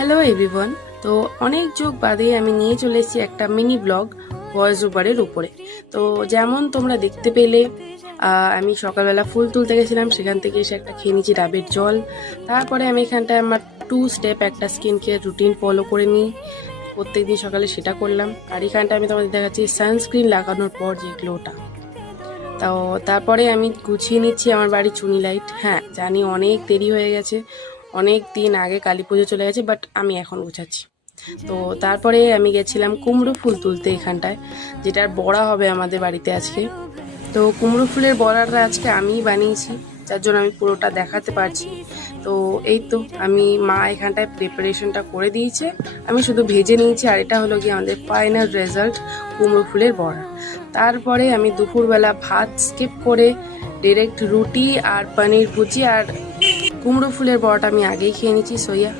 Hello everyone. তো অনেক যুগ বাদে আমি নিয়ে চলে এসেছি একটা মিনি ব্লগ ভয়েস ওভারের উপরে। তো যেমন তোমরা দেখতে পেলে আমি সকালবেলা ফুল তুলতে গেছিলাম, সেখান থেকে এসে একটা খেয়ে নিয়েছি ডাবের জল। তারপরে আমি এখানটায় আমার 2 স্টেপ একটা স্কিন কেয়ার রুটিন ফলো করে নিই, প্রত্যেকদিন সকালে সেটা করলাম। আর এখানটা আমি তোমাদের দেখাচ্ছি সানস্ক্রিন লাগানোর পর যে গ্লোটা। তো তারপরে আমি গুছিয়ে নিচ্ছি আমার বাড়ির চুনি লাইট। হ্যাঁ জানি অনেক দেরি হয়ে গেছে, অনেক দিন আগে কালী পুজো চলে গেছে, বাট আমি এখন গুছাচ্ছি। তো তারপরে আমি গেছিলাম কুমড়ো ফুল তুলতে এখানটায়, যেটার বড়া হবে আমাদের বাড়িতে আজকে। তো কুমড়ো ফুলের বড়াটা আজকে আমিই বানিয়েছি, যার জন্য আমি পুরোটা দেখাতে পারছি। তো এই তো আমি মা এখানটায় প্রিপারেশনটা করে দিয়েছে, আমি শুধু ভেজে নিয়েছি। আর এটা হলো গিয়ে আমাদের ফাইনাল রেজাল্ট, কুমড়ো ফুলের বড়া। তারপরে আমি দুপুরবেলা ভাত স্কিপ করে ডিরেক্ট রুটি আর পনির ভুজি আর কুমড়ো ফুলের বড়াটা আমি আগেই খেয়ে নিচ্ছি। সোয়া